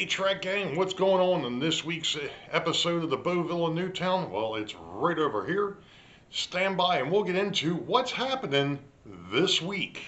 Hey Track Gang, what's going on in this week's episode of the Boeville Newtown? Well, it's right over here. Stand by and we'll get into what's happening this week.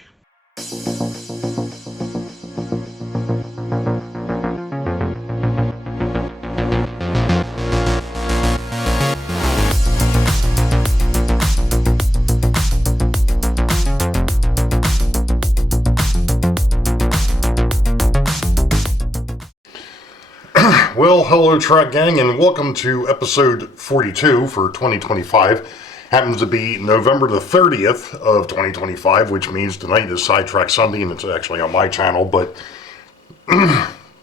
Well, hello Track Gang, and welcome to episode 42 for 2025. Happens to be November the 30th of 2025, which means tonight is Sidetrack Sunday, and it's actually on my channel, but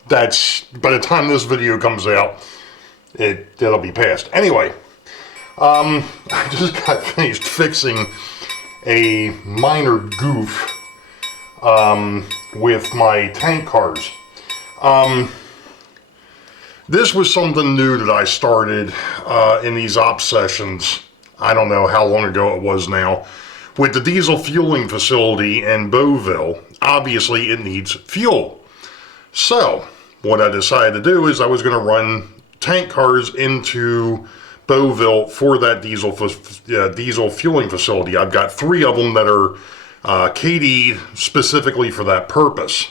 that's, by the time this video comes out, it'll be past. Anyway, I just got finished fixing a minor goof with my tank cars. This was something new that I started in these op sessions. I don't know how long ago it was now. With the diesel fueling facility in Boeville, obviously it needs fuel. So, what I decided to do is I was going to run tank cars into Boeville for that diesel fueling facility. I've got 3 of them that are KD'd specifically for that purpose.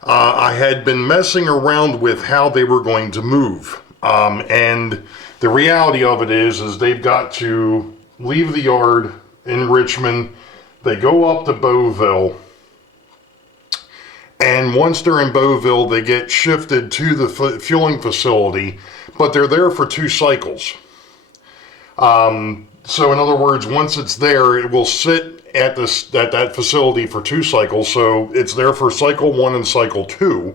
I had been messing around with how they were going to move. And the reality of it is they've got to leave the yard in Richmond. They go up to Boeville. And once they're in Boeville, they get shifted to the fueling facility. But they're there for 2 cycles. So in other words, once it's there, it will sit at that facility for 2 cycles. So it's there for cycle 1 and cycle 2.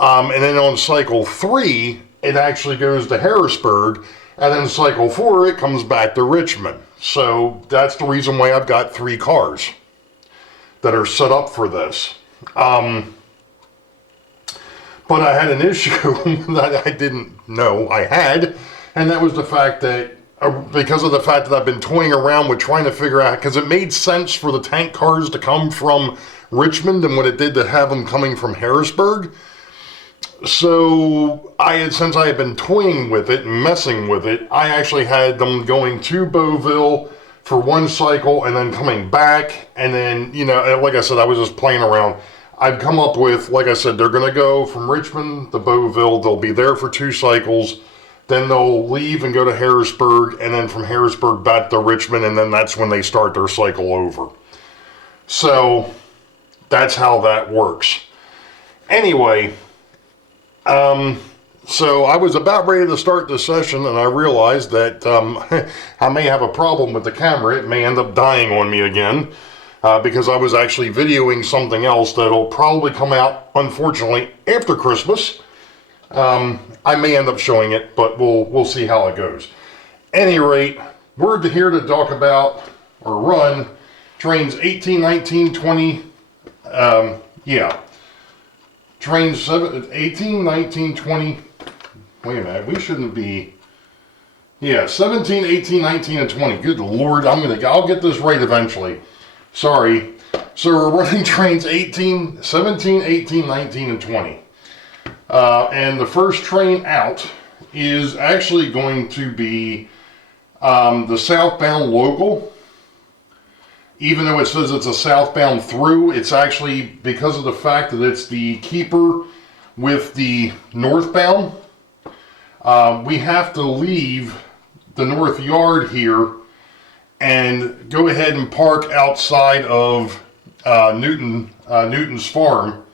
And then on cycle 3, it actually goes to Harrisburg. And then cycle 4, it comes back to Richmond. So that's the reason why I've got 3 cars that are set up for this. But I had an issue that I didn't know I had. And that was the fact that because of the fact that I've been toying around with trying to figure out, because it made sense for the tank cars to come from Richmond and what it did to have them coming from Harrisburg. So since I had been toying with it and messing with it, I actually had them going to Boeville for 1 cycle and then coming back. And then, like I said, I was just playing around. I'd come up with, like I said, they're going to go from Richmond to Boeville. They'll be there for 2 cycles. Then they'll leave and go to Harrisburg, and then from Harrisburg back to Richmond, and then that's when they start their cycle over. So that's how that works. Anyway, so I was about ready to start the session, and I realized that I may have a problem with the camera. It may end up dying on me again, because I was actually videoing something else that'll probably come out, unfortunately, after Christmas. I may end up showing it, but we'll see how it goes. Any rate, we're here to talk about or run trains 18, 19, 20. Trains 18, 19, 20. Wait a minute, we shouldn't be. 17, 18, 19, and 20. Good Lord, I'll get this right eventually. Sorry. So we're running trains 17, 18, 19, and 20. And the first train out is actually going to be the southbound local. Even though it says it's a southbound through, it's actually because of the fact that it's the keeper with the northbound. We have to leave the north yard here and go ahead and park outside of Newton's farm.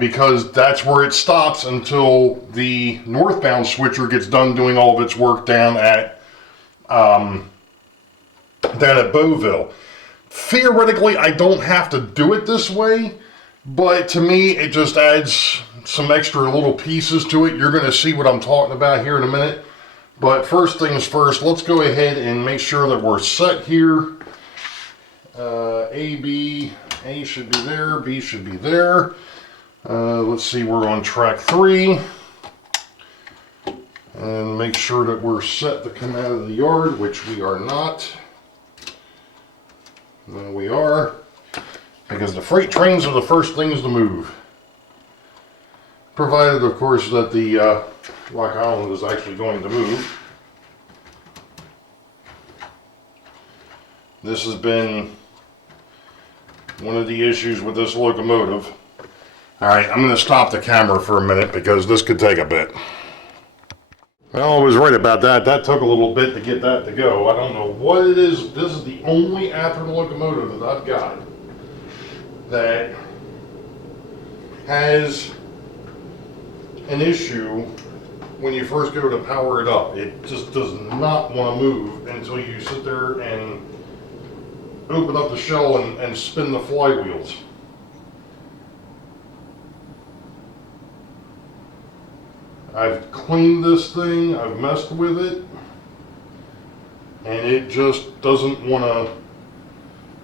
Because that's where it stops until the northbound switcher gets done doing all of its work down at Boeville. Theoretically, I don't have to do it this way, but to me, it just adds some extra little pieces to it. You're going to see what I'm talking about here in a minute. But first things first, let's go ahead and make sure that we're set here. A should be there, B should be there. Let's see, we're on track 3. And make sure that we're set to come out of the yard, which we are not. No, we are. Because the freight trains are the first things to move. provided of course that the rock island is actually going to move. This has been one of the issues with this locomotive. Alright, I'm going to stop the camera for a minute because this could take a bit. Well, I was right about that. That took a little bit to get that to go. I don't know what it is. This is the only after locomotive that I've got that has an issue when you first go to power it up. It just does not want to move until you sit there and open up the shell and spin the flywheels. I've cleaned this thing, I've messed with it, and it just doesn't want to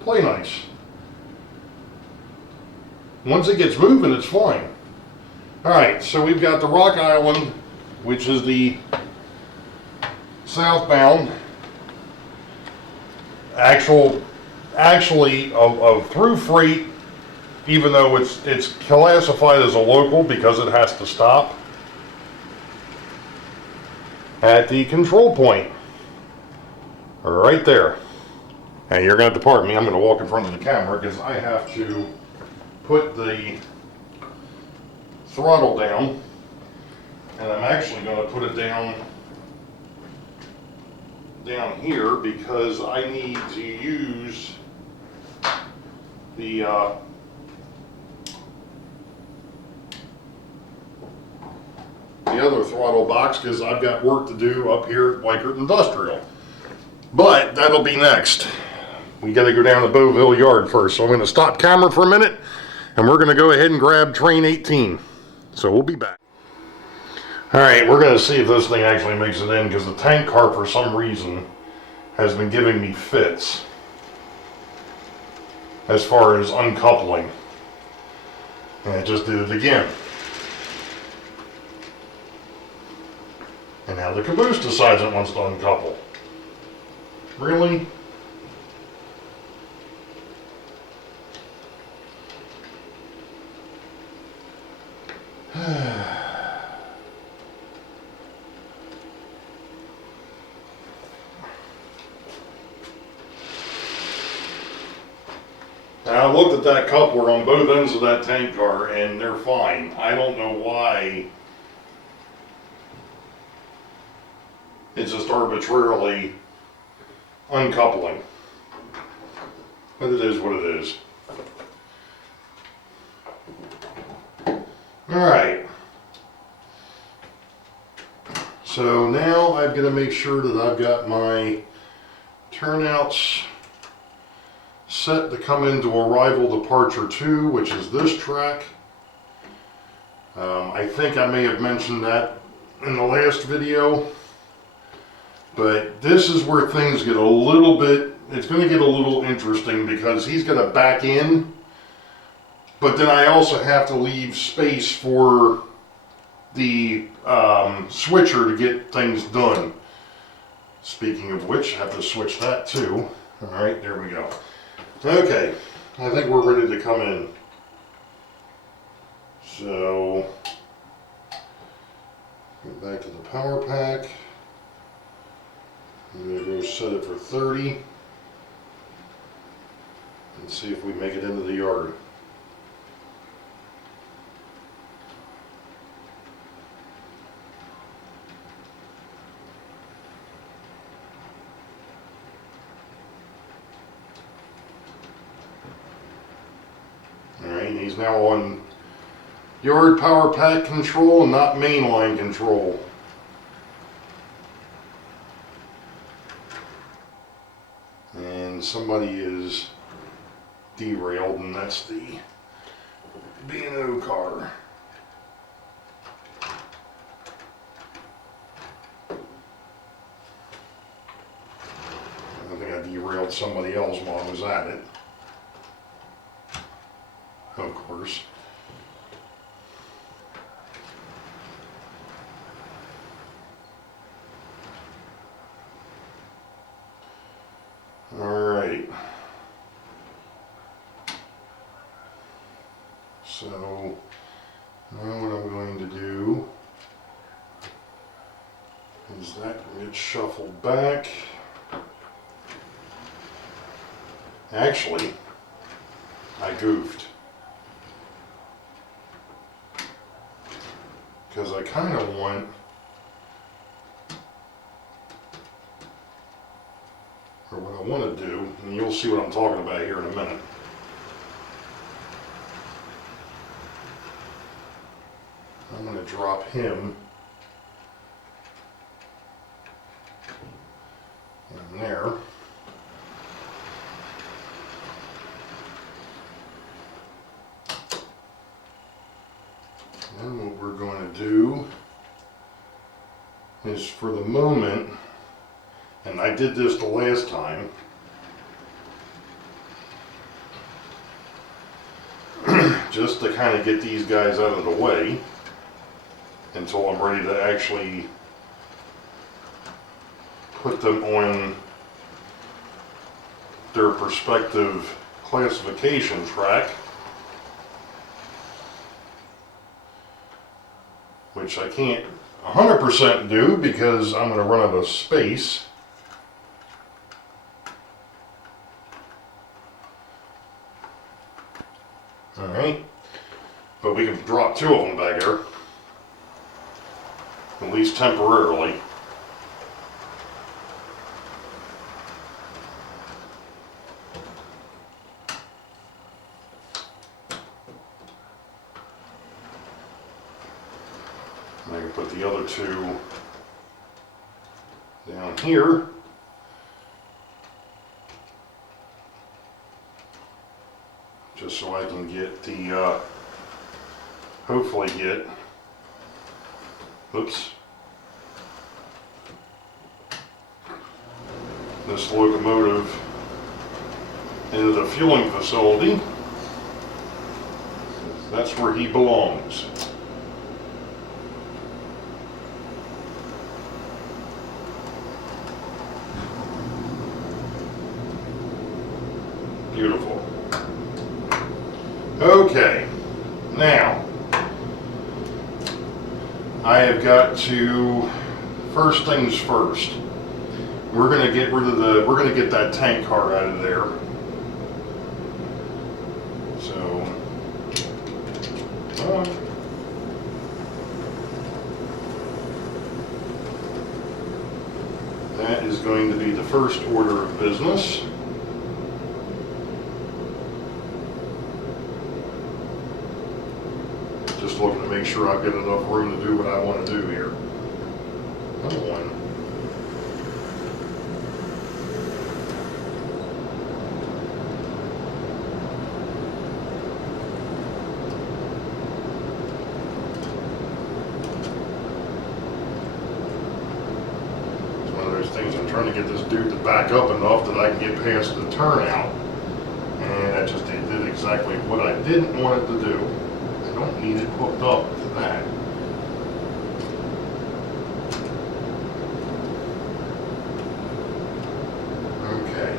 play nice. Once it gets moving, it's fine. Alright, so we've got the Rock Island, which is the southbound. Actually, of through freight, even though it's classified as a local because it has to stop at the control point right there. And you're going to have to pardon me, I'm going to walk in front of the camera because I have to put the throttle down, and I'm actually going to put it down here because I need to use the other throttle box because I've got work to do up here at Weichert Industrial. But that'll be next. We got to go down to Boeville Yard first, so I'm going to stop camera for a minute and we're going to go ahead and grab train 18. So we'll be back. Alright, we're going to see if this thing actually makes it in because the tank car for some reason has been giving me fits as far as uncoupling. And it just did it again. And now the caboose decides it wants to uncouple. Really? Now I looked at that coupler on both ends of that tank car and they're fine. I don't know why it's just arbitrarily uncoupling. But it is what it is. Alright. So now I've got to make sure that I've got my turnouts set to come into arrival departure 2, which is this track. I think I may have mentioned that in the last video. But this is where things get a little bit, it's going to get a little interesting because he's going to back in, but then I also have to leave space for the switcher to get things done. Speaking of which, I have to switch that too. Alright, there we go. Okay, I think we're ready to come in. So, go back to the power pack. I'm going to go set it for 30 and see if we make it into the yard. Alright, he's now on yard power pack control and not mainline control. And somebody is derailed, and that's the B&O car. I think I derailed somebody else while I was at it. Of course. Alright. So, now what I'm going to shuffle back. Actually, I goofed. Because I kind of want or what I want to do, and you'll see what I'm talking about here in a minute. I'm going to drop him in there. And what we're going to do is, for the moment, and I did this the last time, just to kind of get these guys out of the way until I'm ready to actually put them on their respective classification track, which I can't 100% do because I'm going to run out of space. Alright, but we can drop two of them back here, at least temporarily. And I can put the other two down here. Just so I can get the, hopefully get, oops, this locomotive into the fueling facility. That's where he belongs. Beautiful. Okay, now I have got to, first things first, we're going to get rid of the, we're going to get that tank car out of there. So, that is going to be the first order of business. Just looking to make sure I've got enough room to do what I want to do here. Another one. It's one of those things, I'm trying to get this dude to back up enough that I can get past the turnout. And that just did exactly what I didn't want it to do. I don't need it hooked up to that. Okay.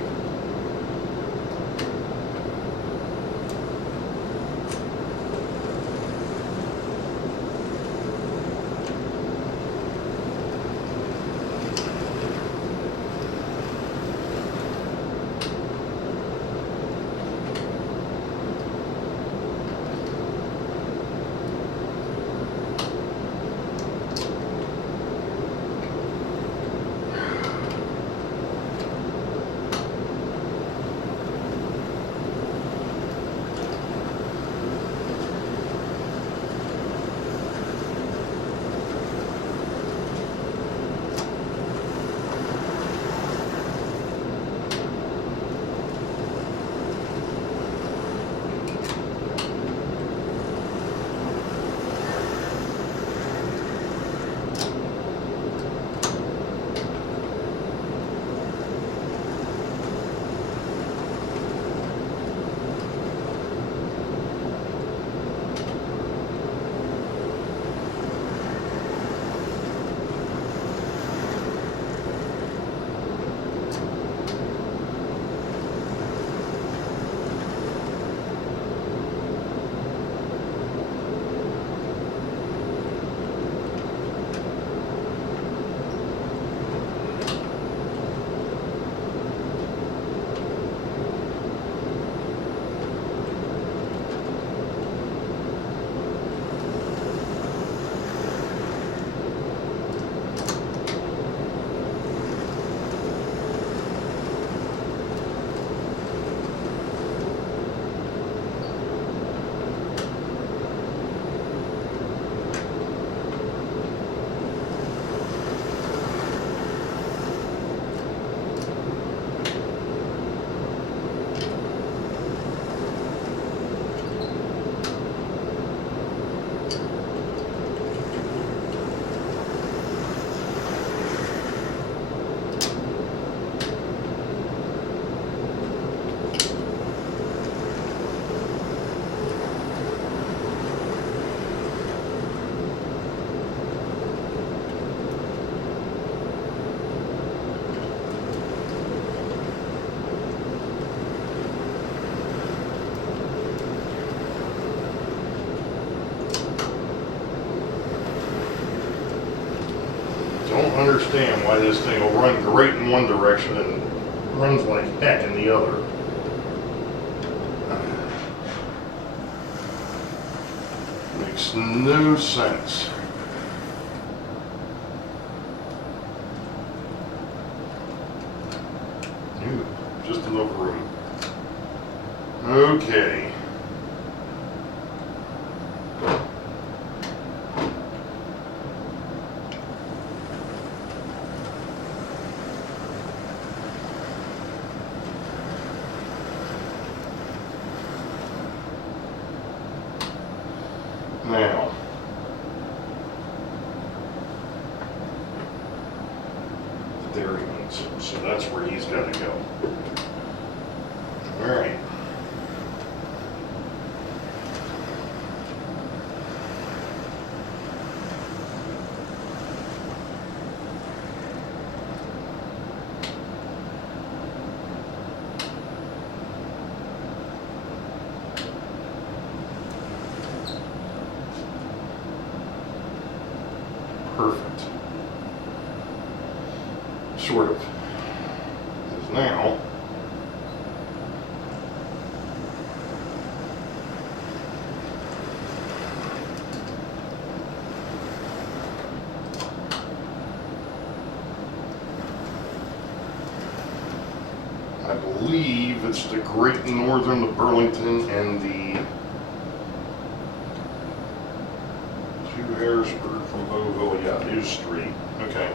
don't understand why this thing will run great in one direction and runs like heck in the other. Makes no sense. Ooh, just enough room. Okay. Now, there he is. So that's where he's got to go. All right. Perfect. Sort of. Because now, I believe it's the Great Northern, the Burlington, and the Harrisburg from Boeville, yeah, News Street. Okay.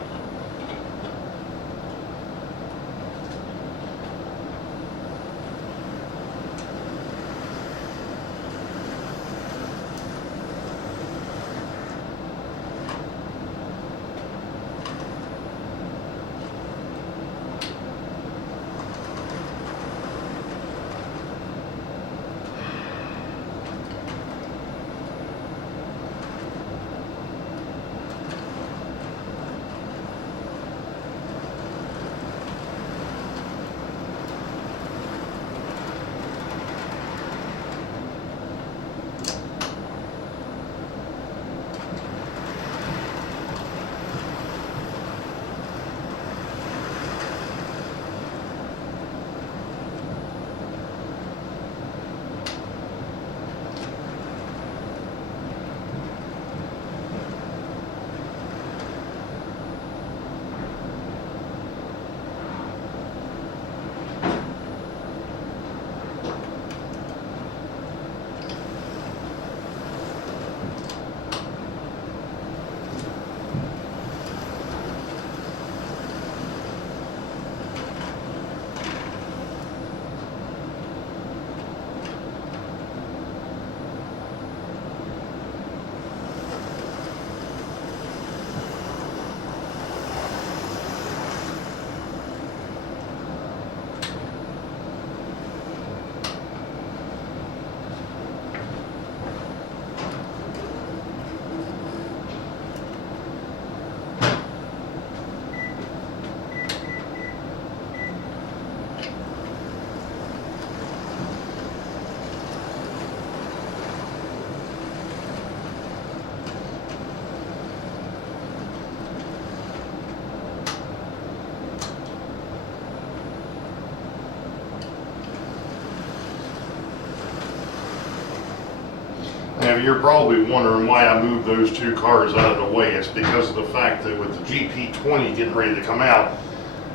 Now you're probably wondering why I moved those two cars out of the way. It's because of the fact that with the GP20 getting ready to come out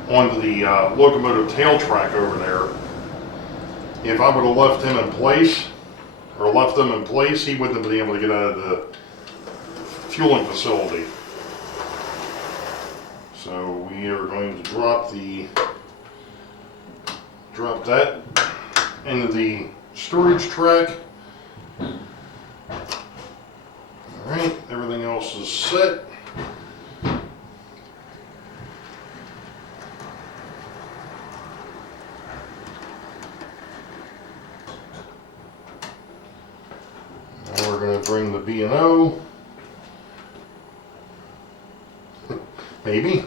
onto the locomotive tail track over there, if I would have left him in place, or left them in place, he wouldn't have been able to get out of the fueling facility. So we are going to drop that into the storage track. Alright, everything else is set. Now we're going to bring the B&O. Maybe.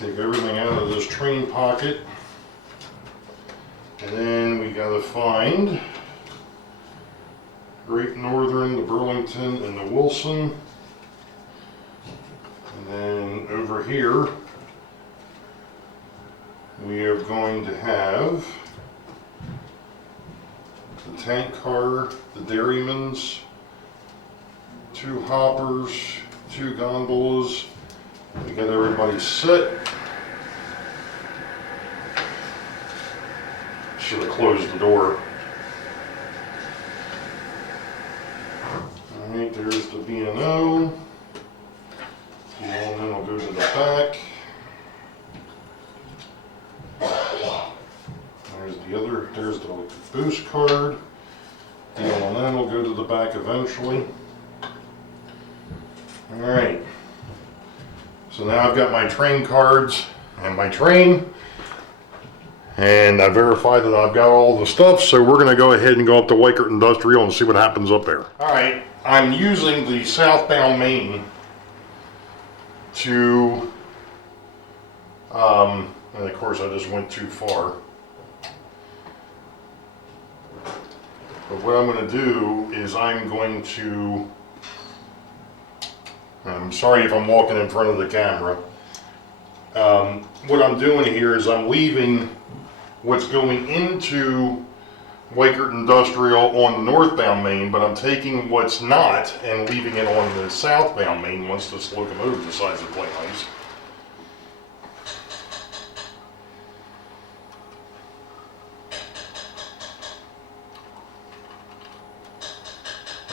Take everything out of this train pocket. And then we gotta find Great Northern, the Burlington, and the Wilson. And then over here, we are going to have the tank car, the Dairyman's, 2 hoppers, 2 gondolas. We got everybody set. Should have closed the door. Alright, there's the B&O. And then I'll go to the back. There's the other, there's the boost card. And then I'll go to the back eventually. Alright. So now I've got my train cards and my train. And I verified that I've got all the stuff, so we're going to go ahead and go up to Weichert Industrial and see what happens up there. Alright, I'm using the southbound main to, and of course I just went too far. But what I'm going to do is I'm sorry if I'm walking in front of the camera. What I'm doing here is I'm leaving what's going into Weichert Industrial on the northbound main, but I'm taking what's not and leaving it on the southbound main once this locomotive decides to play nice.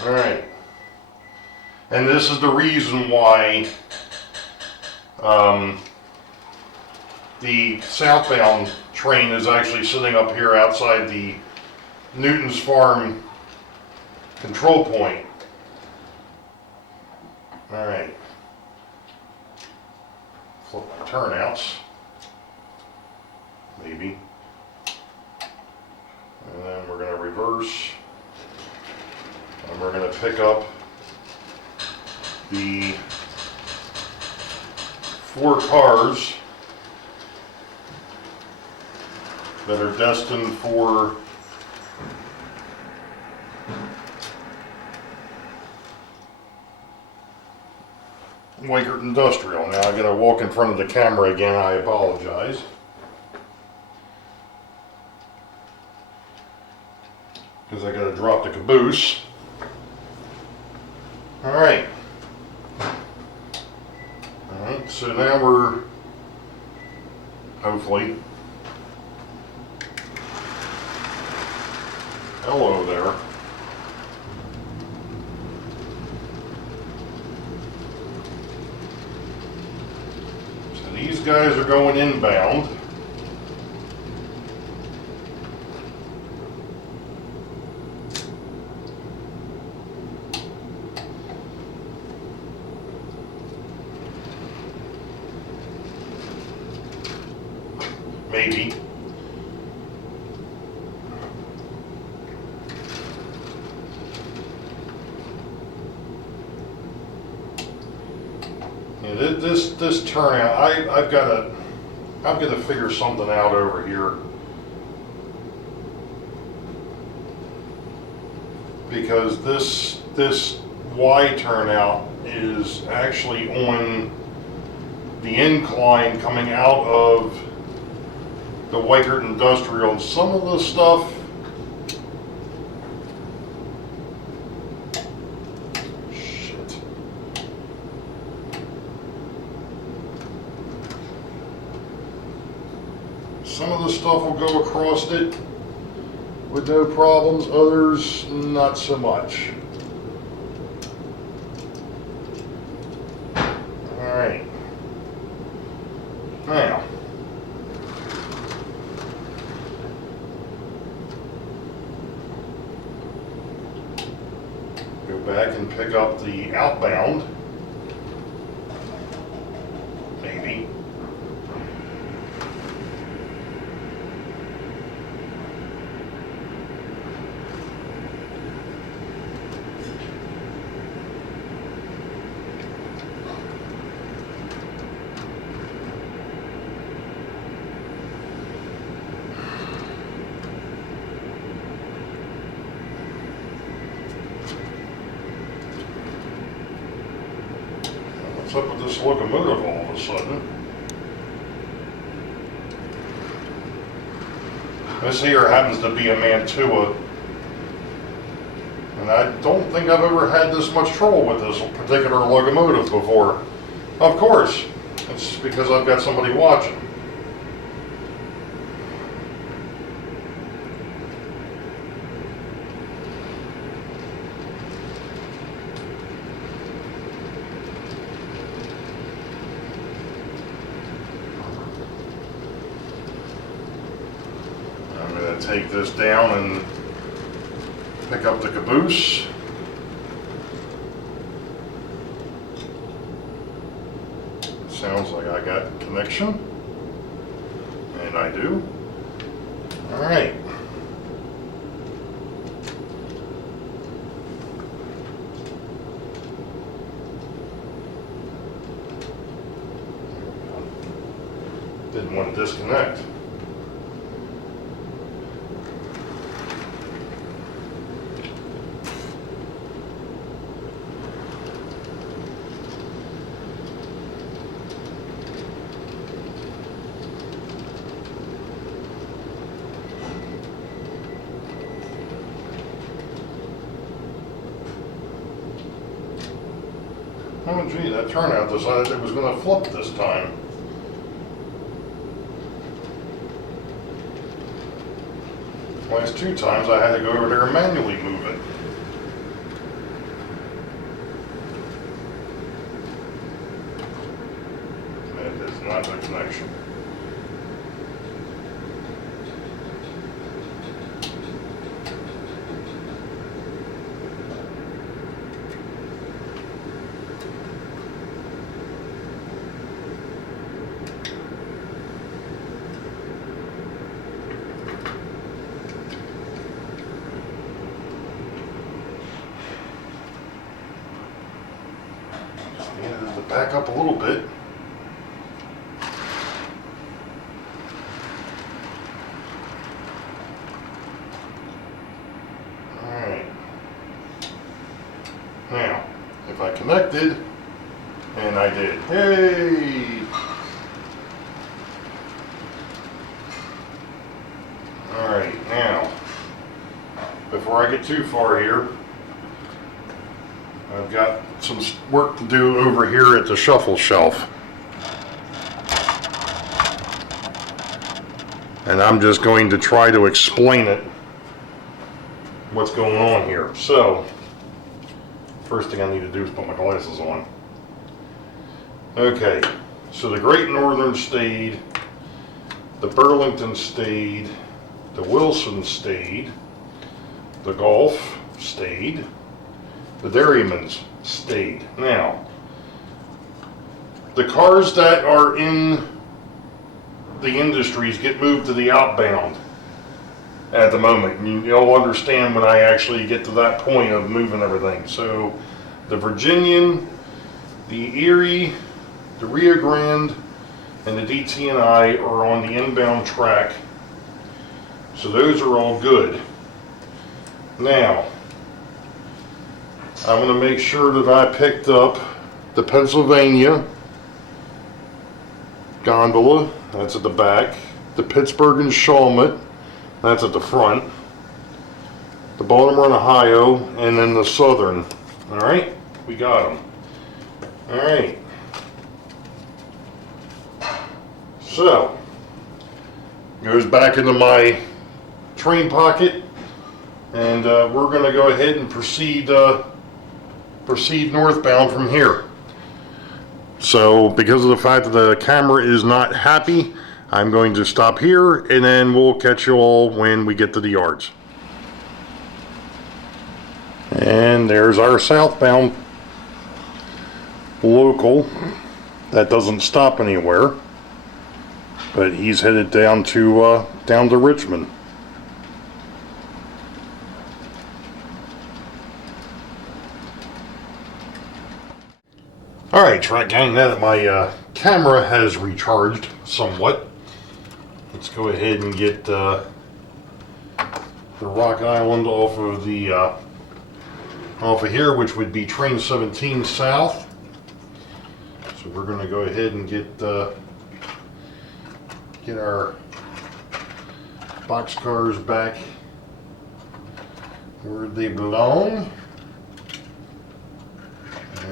Alright. And this is the reason why the southbound train is actually sitting up here outside the Newton's Farm control point. Alright. Flip my turnouts. Maybe. And then we're going to reverse. And we're going to pick up the 4 cars that are destined for Weichert Industrial. Now I gotta walk in front of the camera again, I apologize. Because I gotta drop the caboose. Alright. Alright, so now we're hopefully. Hello there. So these guys are going inbound. Maybe. This turnout, I've got to figure something out over here, because this Y turnout is actually on the incline coming out of the Weichert Industrial, and some of the stuff will go across it with no problems, others not so much. Alright. Now, go back and pick up the outbound. Maybe. up with this locomotive all of a sudden? This here happens to be a Mantua, and I don't think I've ever had this much trouble with this particular locomotive before. Of course, it's because I've got somebody watching. Take this down and pick up the caboose. Sounds like I got connection, and I do. All right. Didn't want to disconnect. Oh gee, that turnout decided it was going to flip this time. Last two times I had to go over there and manually move it. That is not the connection. Needed to back up a little bit. Alright. Now, if I connected, and I did. Hey! Alright, now, before I get too far here, I've got some work to do over here at the shuffle shelf. And I'm just going to try to explain it, what's going on here. So, first thing I need to do is put my glasses on. Okay, so the Great Northern stayed, the Burlington stayed, the Wilson stayed, the Gulf stayed, the Dairyman's stayed. Now, the cars that are in the industries get moved to the outbound at the moment. You'll understand when I actually get to that point of moving everything. So, the Virginian, the Erie, the Rio Grande, and the DT&I are on the inbound track. So those are all good. Now, I'm going to make sure that I picked up the Pennsylvania gondola, that's at the back, the Pittsburgh and Chalmette, that's at the front, the Baltimore and Ohio, and then the Southern. Alright, we got them. Alright. So, goes back into my train pocket, and we're going to go ahead and proceed northbound from here. So because of the fact that the camera is not happy, I'm going to stop here, and then we'll catch you all when we get to the yards. And there's our southbound local that doesn't stop anywhere, but he's headed down to Richmond. Alright, track gang, now that my camera has recharged somewhat, let's go ahead and get the Rock Island off of here, which would be train 17 south. So we're going to go ahead and get our boxcars back where they belong,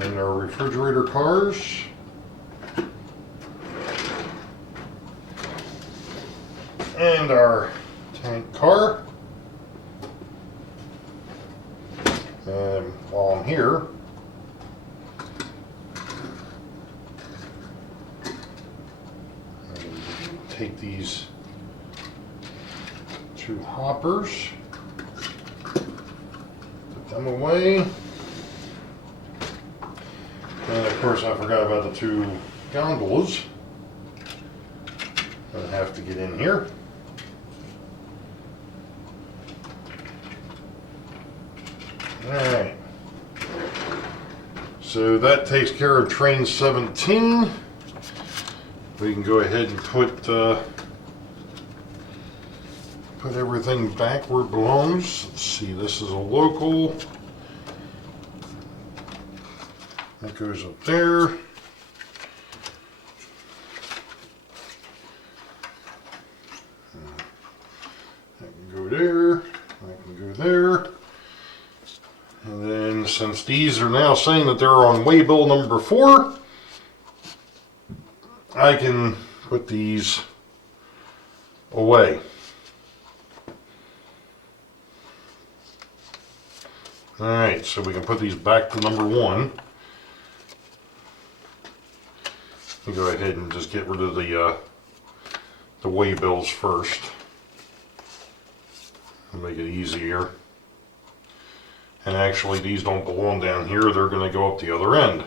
and our refrigerator cars. And our tank car. And while I'm here, take these two hoppers, put them away. And of course I forgot about the two gondolas that have to get in here. Alright, so that takes care of train 17. We can go ahead and put everything back where it belongs. Let's see, this is a local. That goes up there. That can go there. That can go there. And then since these are now saying that they're on way bill number 4, I can put these away. Alright, so we can put these back to number 1. We go ahead and just get rid of the way bills first. Make it easier. And actually these don't belong down here, they're going to go up the other end.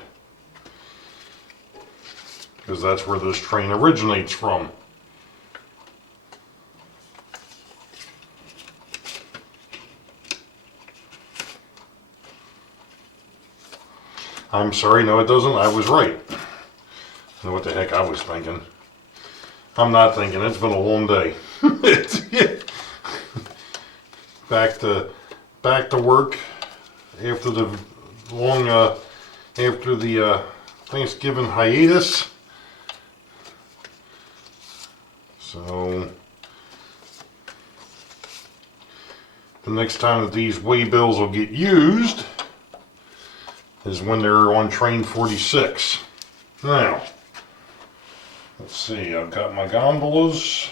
Because that's where this train originates from. I'm sorry, no it doesn't, I was right. I don't know what the heck I was thinking. I'm not thinking, it's been a long day. Back to work. After the long, after the Thanksgiving hiatus. So, the next time that these way bills will get used is when they're on train 46. Now, let's see, I've got my gondolas.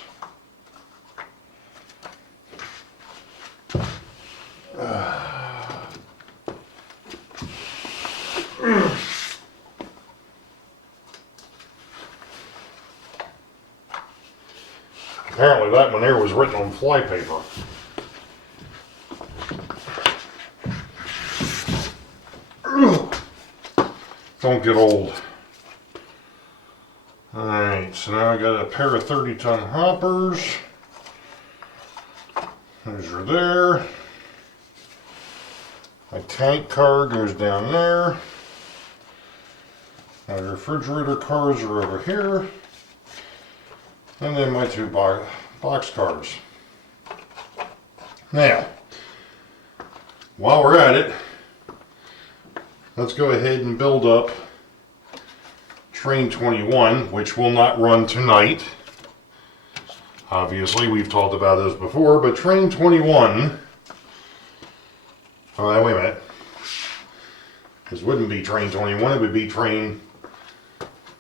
Apparently that one there was written on flypaper. Don't get old. Alright, so now I got a pair of 30-ton hoppers. Those are there. My tank car goes down there. My refrigerator cars are over here. And then my two box cars. Now, while we're at it, let's go ahead and build up train 21, which will not run tonight. Obviously, we've talked about this before, but train 21, oh, wait a minute. This wouldn't be train 21, it would be train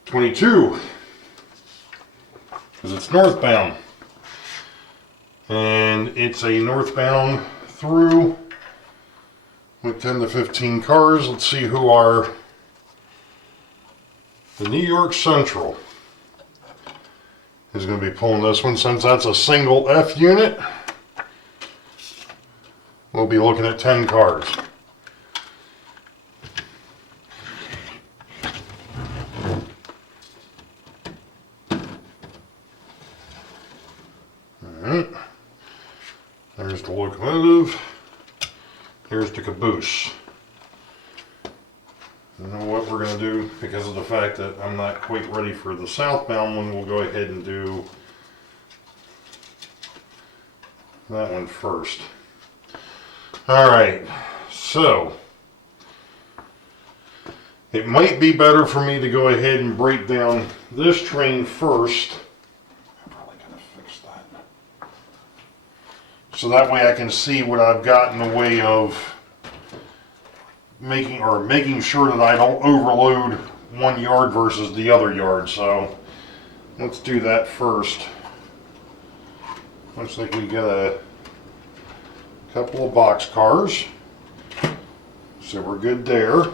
22. Because it's northbound. And it's a northbound through with 10 to 15 cars. Let's see who are the New York Central is going to be pulling this one. Since that's a single F unit, we'll be looking at 10 cars. Alright, there's the locomotive, here's the caboose. You know what we're going to do, because of the fact that I'm not quite ready for the southbound one, we'll go ahead and do that one first. Alright, so It might be better for me to go ahead and break down this train first. I'm probably gonna fix that. So that way I can see what I've got in the way of making sure that I don't overload one yard versus the other yard. So let's do that first. Looks like we got a couple of box cars. So we're good there.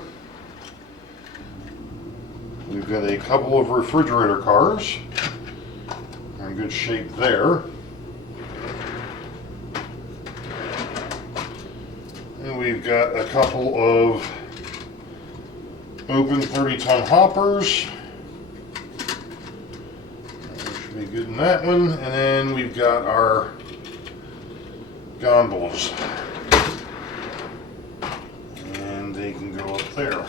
We've got a couple of refrigerator cars. We're in good shape there. And we've got a couple of open 30-ton hoppers. That should be good in that one. And then we've got our gondolas. And they can go up there.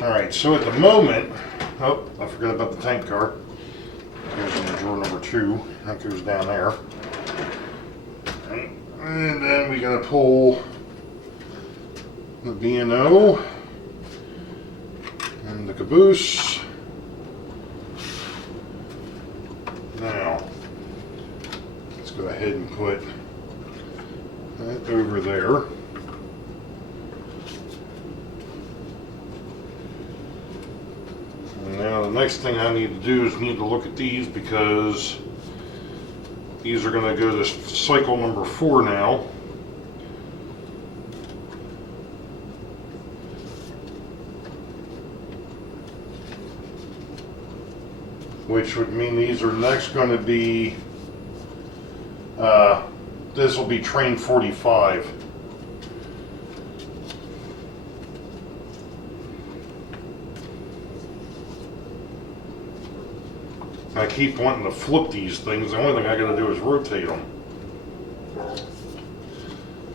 Alright, so at the moment, oh, I forgot about the tank car. Goes in drawer number 2. That goes down there. Right. And then we gotta pull the B&O and the caboose. Now, let's go ahead and put that over there. Now the next thing I need to do is need to look at these, because these are going to go to cycle number 4 now. Which would mean these are next going to be, this will be train 45. I keep wanting to flip these things. The only thing I got to do is rotate them.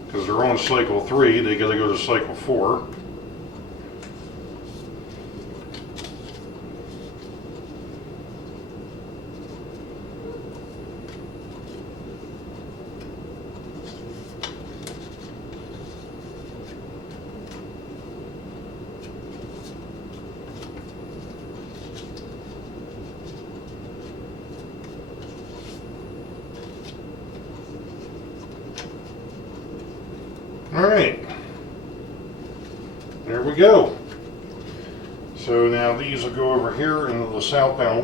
Because they're on cycle 3, they got to go to cycle 4. Alright, there we go. So now these will go over here into the southbound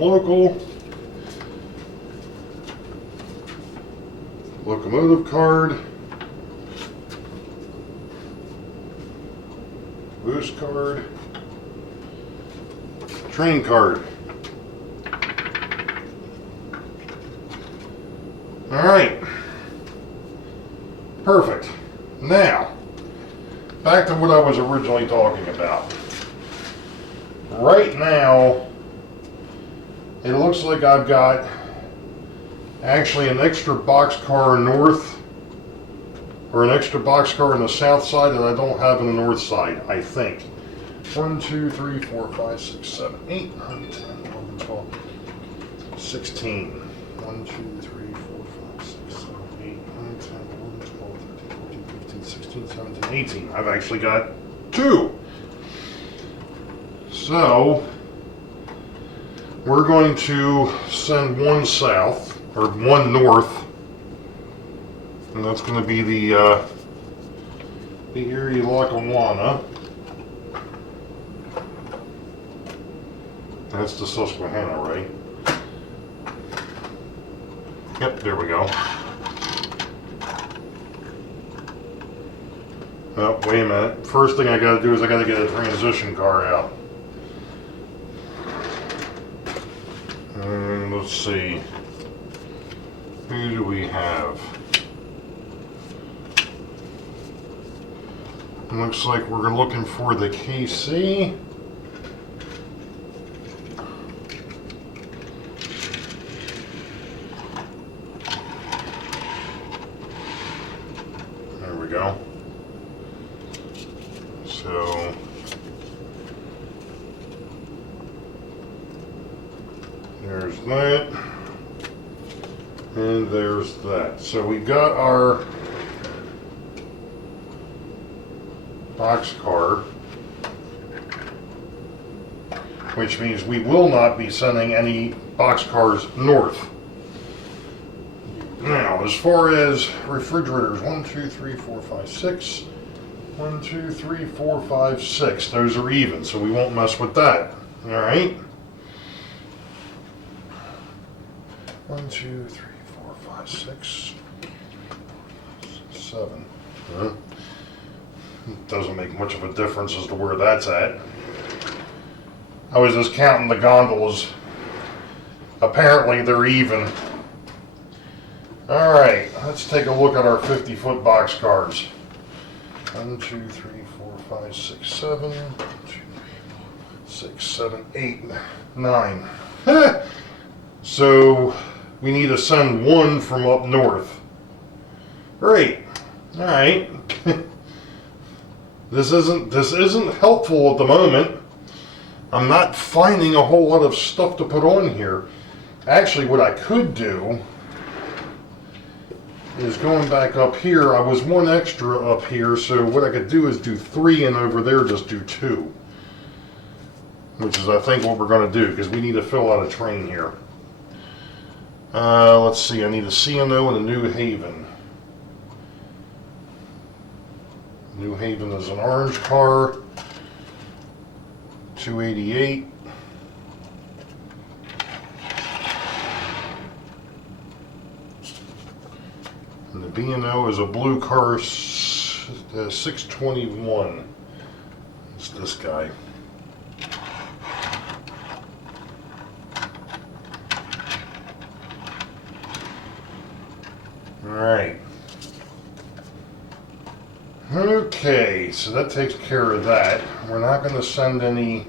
locomotive card, boost card, train card. Alright, perfect. Now, back to what I was originally talking about. Right now, it looks like I've got actually an extra boxcar north, or an extra boxcar on the south side that I don't have on the north side, I think. 1, 2, 3, 4, 5, 6, 7, 8, 9, 10, 11, 12, 16. 1, 2, 3, 4, 5, 6, 7, 8, 9, 10, 11, 12, 13, 14, 15, 16, 17, 18. I've actually got 2. So, we're going to send one south, or one north, and that's going to be the Erie Lackawanna. That's the Susquehanna, right? Yep, there we go. Oh, wait a minute. First thing I gotta do is I gotta get a transition car out. And let's see. Who do we have? Looks like we're looking for the KC. There we go. So there's that, and there's that. So we've got our box car. which means we will not be sending any boxcars north. Now, as far as refrigerators, 1, 2, 3, 4, 5, 6. 1, 2, 3, 4, 5, 6. Those are even, so we won't mess with that. All right. 1, 2, 3, 4, 5, 6, 7. Huh? Doesn't make much of a difference as to where that's at. I was just counting the gondolas. Apparently they're even. All right, let's take a look at our 50-foot boxcars. 1, 2, 3, 4, 5, 6, 7. 1, 2, 3, 4, 6, 7, 8, 9. So we need to send one from up north. Great. All right. This isn't helpful at the moment. I'm not finding a whole lot of stuff to put on here. Actually, what I could do is going back up here. I was one extra up here, so what I could do is do 3 and over there just do 2. Which is, I think, what we're going to do, because we need to fill out a train here. Let's see, I need a C&O and a New Haven. New Haven is an orange car. 288. And the B&O is a blue car, 621. It's this guy. All right. Okay, so that takes care of that. We're not going to send any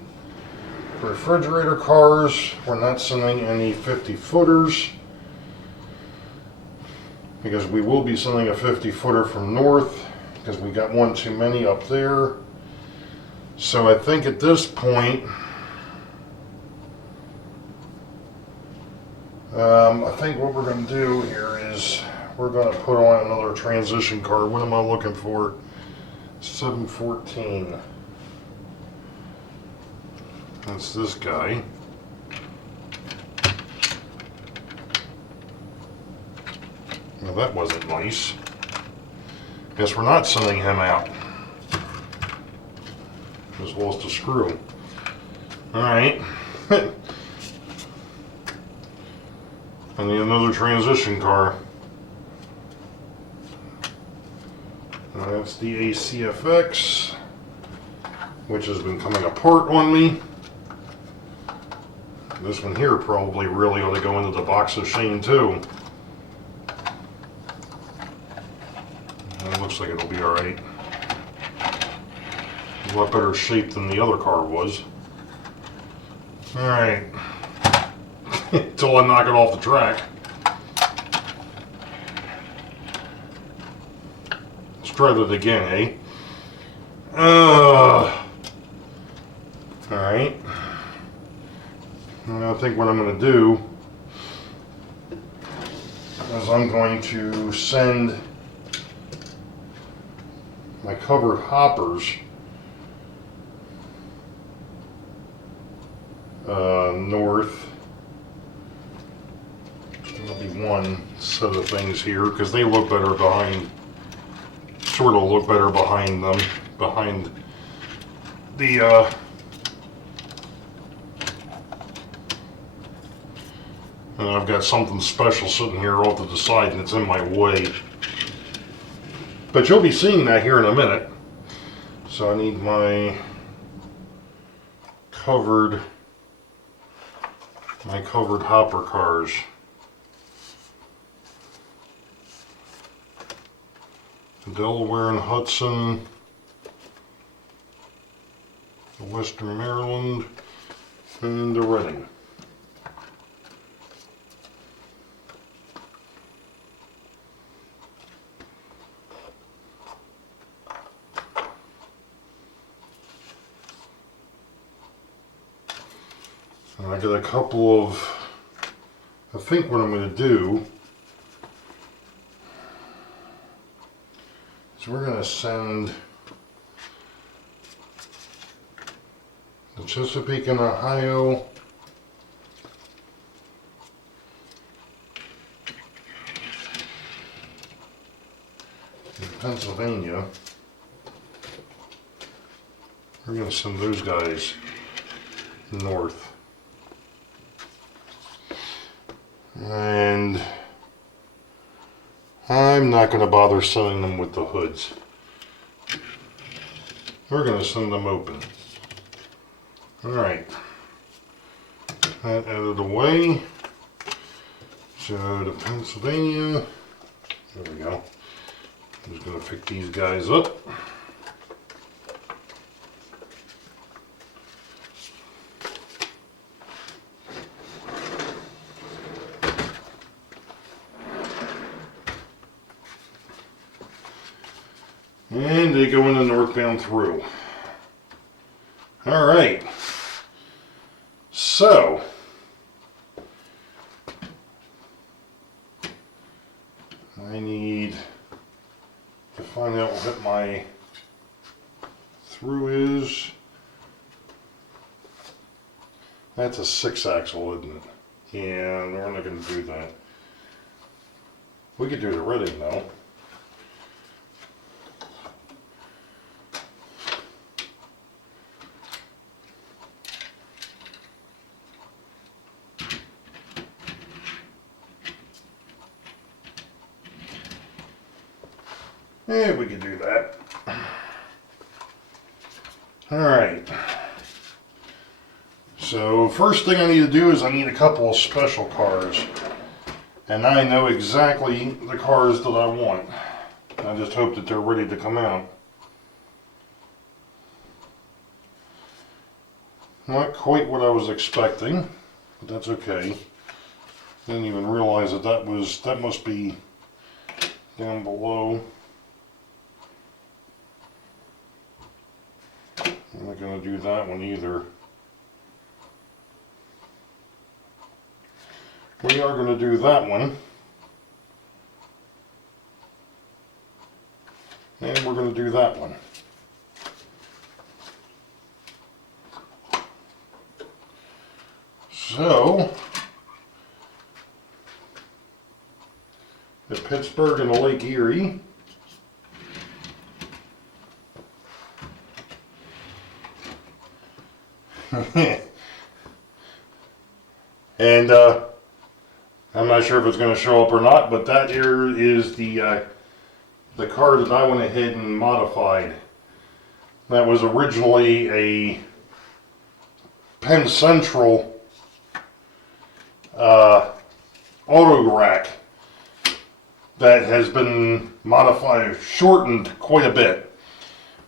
refrigerator cars. We're not sending any 50-footers. Because we will be sending a 50-footer from north. Because we got one too many up there. So I think at this point, I think what we're going to do here is we're going to put on another transition car. What am I looking for? 714. That's this guy. Well, that wasn't nice. Guess we're not sending him out. Just lost a screw. Alright. I need another transition car. That's the ACFX, which has been coming apart on me. This one here probably really ought to go into the box of shame too. It looks like it'll be alright. A lot better shape than the other car was. Alright. Until I knock it off the track. Let's try that again, eh? Alright. I think what I'm going to do is I'm going to send my covered hoppers north. There'll be one set of things here because they look better behind, sort of look better behind them, behind the and I've got something special sitting here off to the side and it's in my way. But you'll be seeing that here in a minute. So I need my covered hopper cars. Delaware and Hudson, the Western Maryland, and the Reading. And I got a couple of, I think what I'm going to do is we're going to send the Chesapeake and Ohio. And Pennsylvania. We're going to send those guys north. And I'm not going to bother sending them with the hoods. We're going to send them open. Alright. That out of the way. So to Pennsylvania. There we go. I'm just going to pick these guys up. And they go in the northbound through. Alright. So. I need to find out what my through is. That's a 6-axle, isn't it? Yeah, we're not going to do that. We could do the Reading though. Yeah, we can do that. Alright. So, first thing I need to do is I need a couple of special cars. And I know exactly the cars that I want. I just hope that they're ready to come out. Not quite what I was expecting, but that's okay. Didn't even realize that that must be down below. I'm not going to do that one either. We are going to do that one. And we're going to do that one. So, at Pittsburgh and the Lake Erie, and I'm not sure if it's going to show up or not, but that here is the car that I went ahead and modified. That was originally a Penn Central auto rack that has been modified, shortened quite a bit.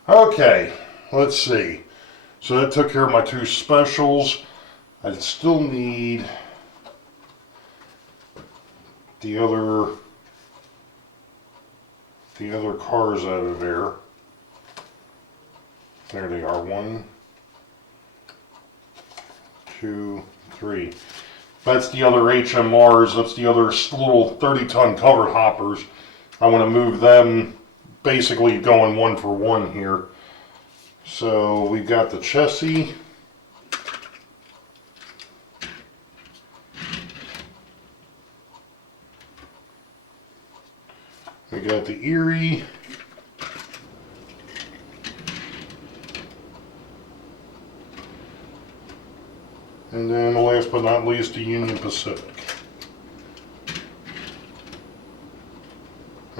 Okay, let's see. So that took care of my two specials. I still need the other cars out of there. There they are. 1, 2, 3. That's the other HMRs. That's the other little 30-ton covered hoppers. I want to move them, basically going 1 for 1 here. So we've got the chassis. We got the Erie. And then last but not least, the Union Pacific.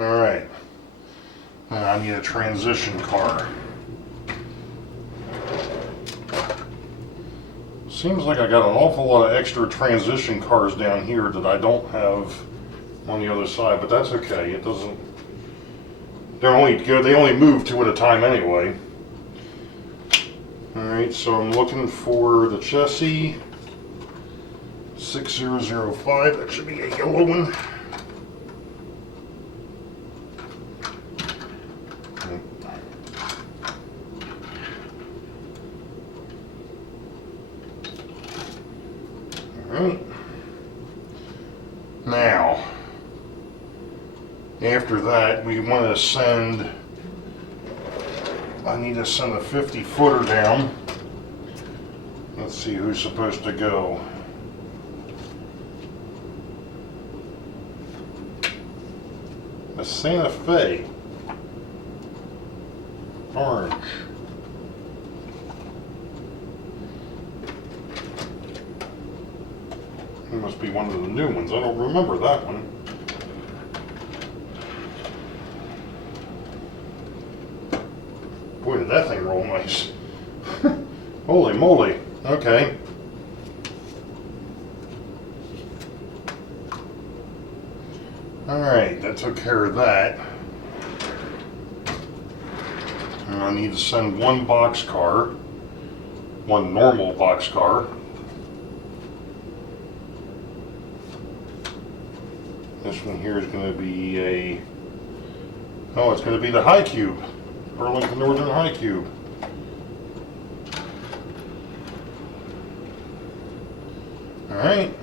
Alright. Now I need a transition car. Seems like I got an awful lot of extra transition cars down here that I don't have on the other side, but that's okay. It doesn't. They only move 2 at a time anyway. All right, so I'm looking for the chassis 6005. That should be a yellow one. Alright. Now, after that, we want to send, I need to send a 50-footer down Let's see who's supposed to go. A Santa Fe. Orange. It must be one of the new ones. I don't remember that one. Boy, did that thing roll nice. Holy moly. Okay. Alright, that took care of that. And I need to send one boxcar, one normal boxcar. This one here is going to be a, oh, it's going to be the High Cube, Burlington Northern High Cube. Alright,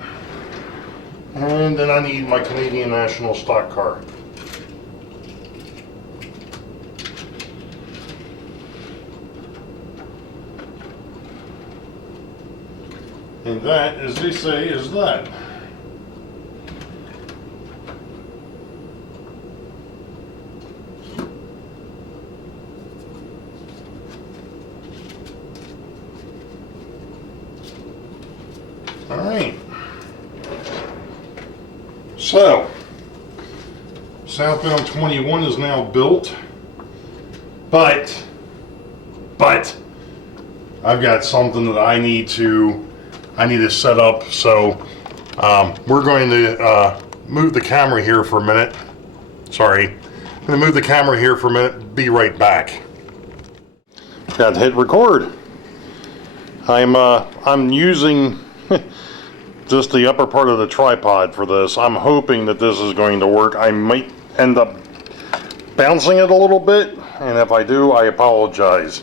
and then I need my Canadian National stock car. And that, as they say, is that. Alright, so southbound 21 is now built, but I've got something that I need to set up, so we're going to move the camera here for a minute. Sorry, I'm going to move the camera here for a minute, be right back. Got to hit record. I'm using just the upper part of the tripod for this. I'm hoping that this is going to work. I might end up bouncing it a little bit, and if I do, I apologize.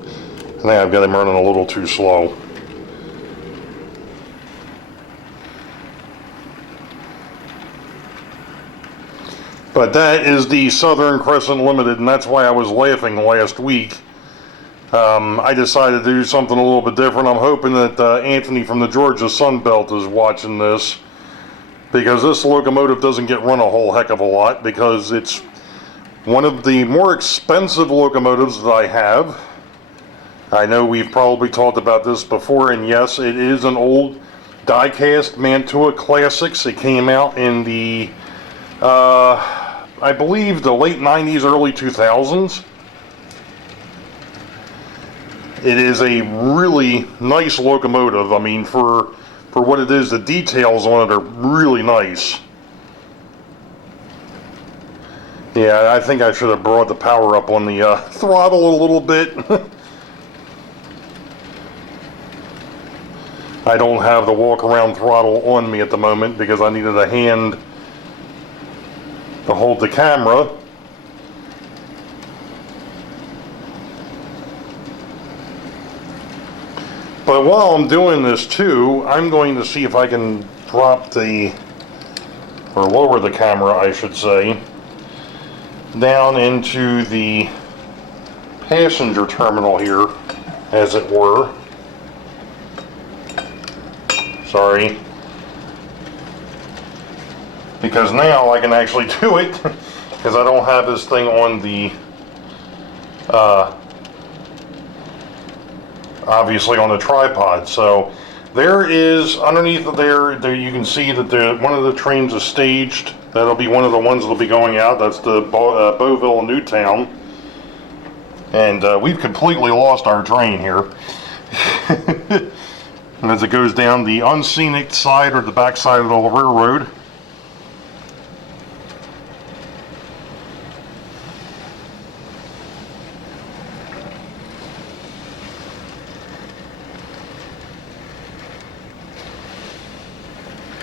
I think I've got him running a little too slow. But that is the Southern Crescent Limited, and that's why I was laughing last week. I decided to do something a little bit different. I'm hoping that Anthony from the Georgia Sunbelt is watching this, because this locomotive doesn't get run a whole heck of a lot, because it's one of the more expensive locomotives that I have. I know we've probably talked about this before, and yes, it is an old die-cast Mantua Classics. It came out in the, I believe, the late 90s, early 2000s. It is a really nice locomotive. I mean, for what it is, the details on it are really nice. Yeah, I think I should have brought the power up on the throttle a little bit. I don't have the walk-around throttle on me at the moment because I needed a hand to hold the camera. But while I'm doing this too, I'm going to see if I can drop the, or lower the camera, I should say, down into the passenger terminal here, as it were. Sorry. Because now I can actually do it, because I don't have this thing on the, obviously on the tripod. So there is, underneath there you can see that one of the trains is staged. That'll be one of the ones that'll be going out. That's the Boeville Newtown. And we've completely lost our train here. And as it goes down the unscenic side, or the back side of the railroad.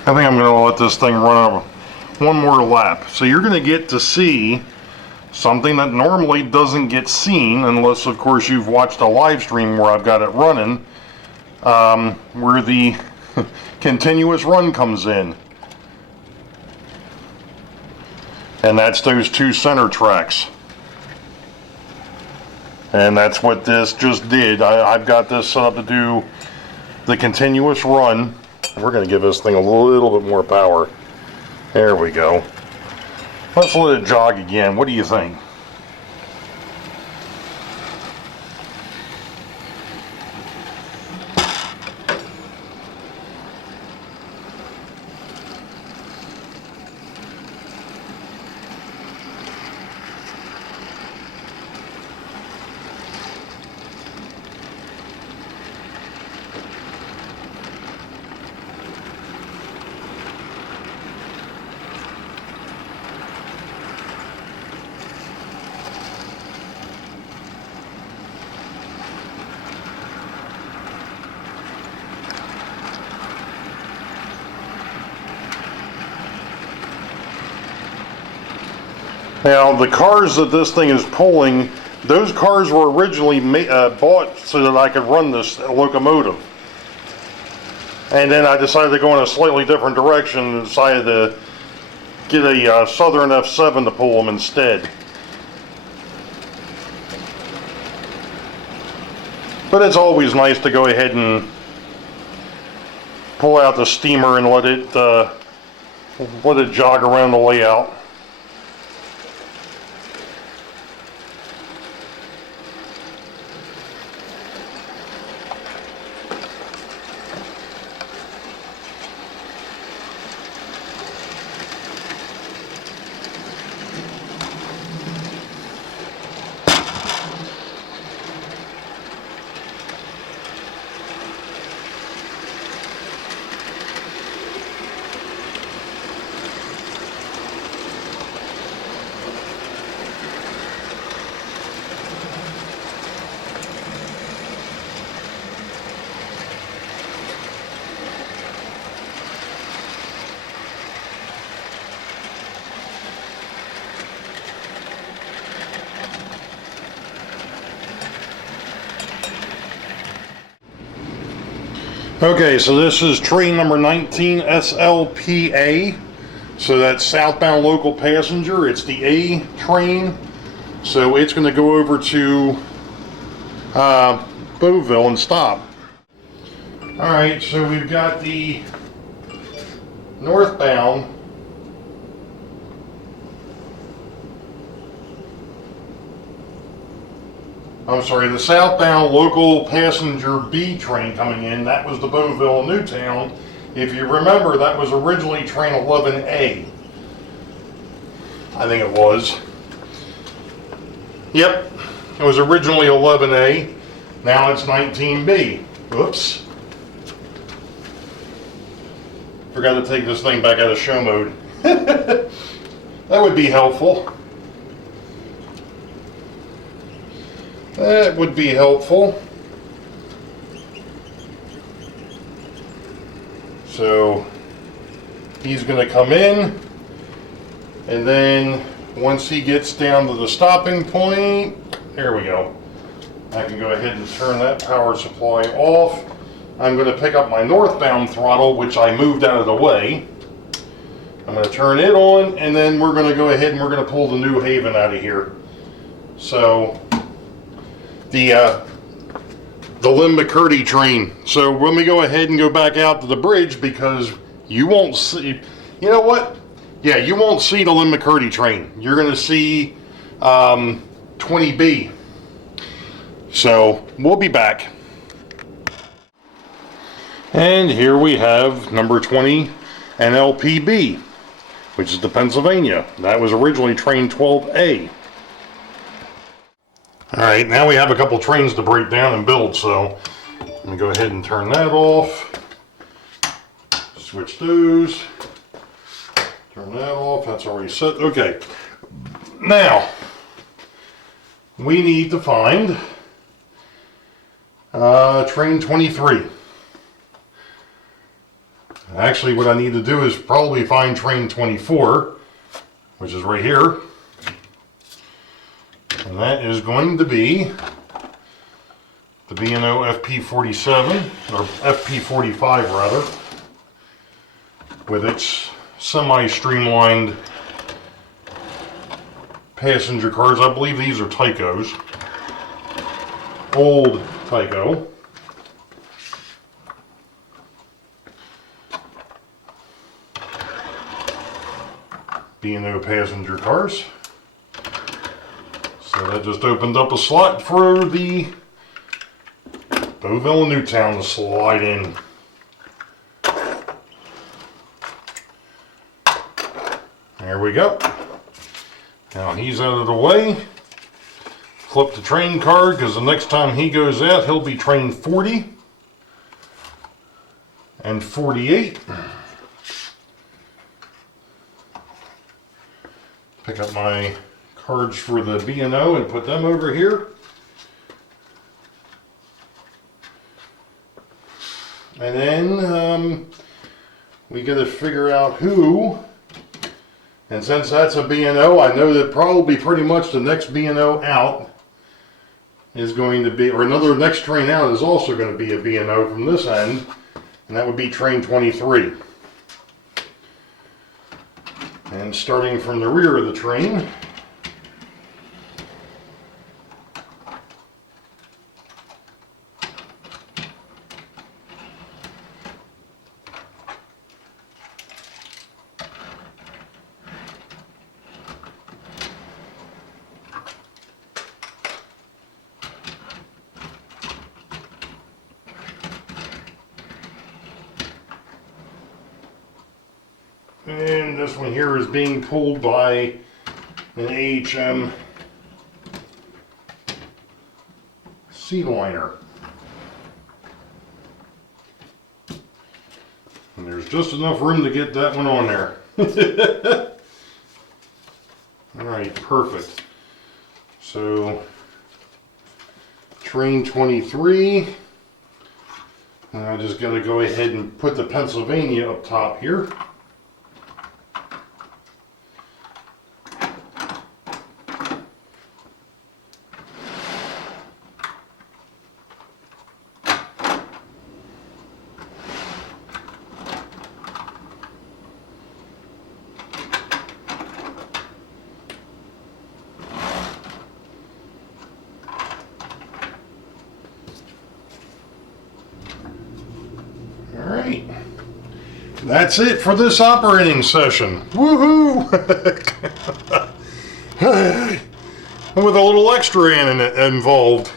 I think I'm going to let this thing run one more lap. So you're going to get to see something that normally doesn't get seen, unless of course you've watched a live stream where I've got it running, where the continuous run comes in. And that's those two center tracks. And that's what this just did. I've got this set up to do the continuous run. We're going to give this thing a little bit more power. There we go. Let's let it jog again. What do you think? Now, the cars that this thing is pulling, those cars were originally bought so that I could run this locomotive. And then I decided to go in a slightly different direction and decided to get a Southern F7 to pull them instead. But it's always nice to go ahead and pull out the steamer and let it jog around the layout. Okay, so this is train number 19 SLPA. So that's southbound local passenger. It's the A train. So it's going to go over to Boeville and stop. Alright, so we've got the northbound. I'm sorry, the southbound local passenger B train coming in. That was the Boeville Newtown. If you remember, that was originally train 11A. I think it was. Yep, it was originally 11A. Now it's 19B. Oops. Forgot to take this thing back out of show mode. That would be helpful. That would be helpful. So he's going to come in, and then once he gets down to the stopping point, there we go. I can go ahead and turn that power supply off. I'm going to pick up my northbound throttle, which I moved out of the way. I'm going to turn it on, and then we're going to go ahead and we're going to pull the New Haven out of here. So the Lynn McCurdy train. So let me go ahead and go back out to the bridge because you won't see, you know what? Yeah, you won't see the Lynn McCurdy train. You're going to see 20B. So we'll be back. And here we have number 20 NLPB, which is the Pennsylvania. That was originally train 12A. Alright, now we have a couple trains to break down and build, so let me go ahead and turn that off. Switch those. Turn that off, that's already set. Okay, now we need to find train 23. Actually, what I need to do is probably find train 24, which is right here. And that is going to be the B&O FP47, or FP45 rather, with its semi-streamlined passenger cars. I believe these are Tycos. old Tyco. B&O passenger cars. So that just opened up a slot for the Boeville Newtown to slide in. There we go. Now he's out of the way. Flip the train card, because the next time he goes out, he'll be train 40 and 48. Pick up my cards for the B&O and put them over here. And then we got to figure out who. And since that's a B&O, I know that probably pretty much the next B&O out is going to be, or another next train out is also going to be a B&O from this end, and that would be train 23. And starting from the rear of the train, and this one here is being pulled by an AHM sea liner. And there's just enough room to get that one on there. Alright, perfect. So, train 23. And I just got to go ahead and put the Pennsylvania up top here. Alright, that's it for this operating session. Woohoo! With a little extra in it involved.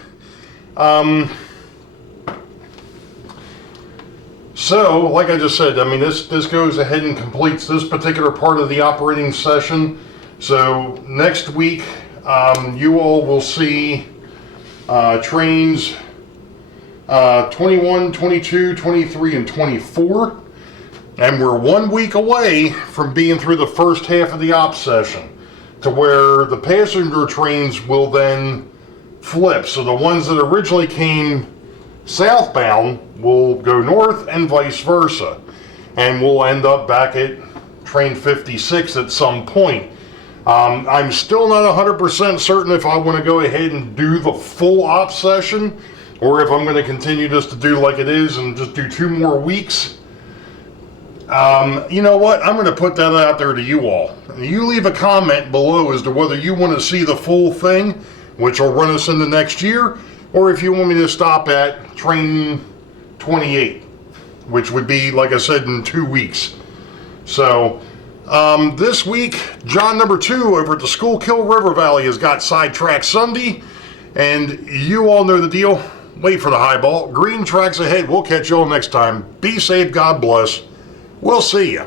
So, like I just said, I mean, this goes ahead and completes this particular part of the operating session. So, next week, you all will see trains 21, 22, 23, and 24. And we're 1 week away from being through the first half of the op session, to where the passenger trains will then flip. So the ones that originally came southbound will go north and vice versa. And we'll end up back at train 56 at some point. I'm still not 100% certain if I want to go ahead and do the full op session, or if I'm going to continue just to do like it is and just do 2 more weeks. You know what? I'm going to put that out there to you all. You leave a comment below as to whether you want to see the full thing, which will run us into next year, or if you want me to stop at train 28, which would be, like I said, in 2 weeks. So, this week, John number 2 over at the Schuylkill River Valley has got Sidetrack Sunday, and you all know the deal. Wait for the highball. Green tracks ahead. We'll catch you all next time. Be safe. God bless. We'll see you.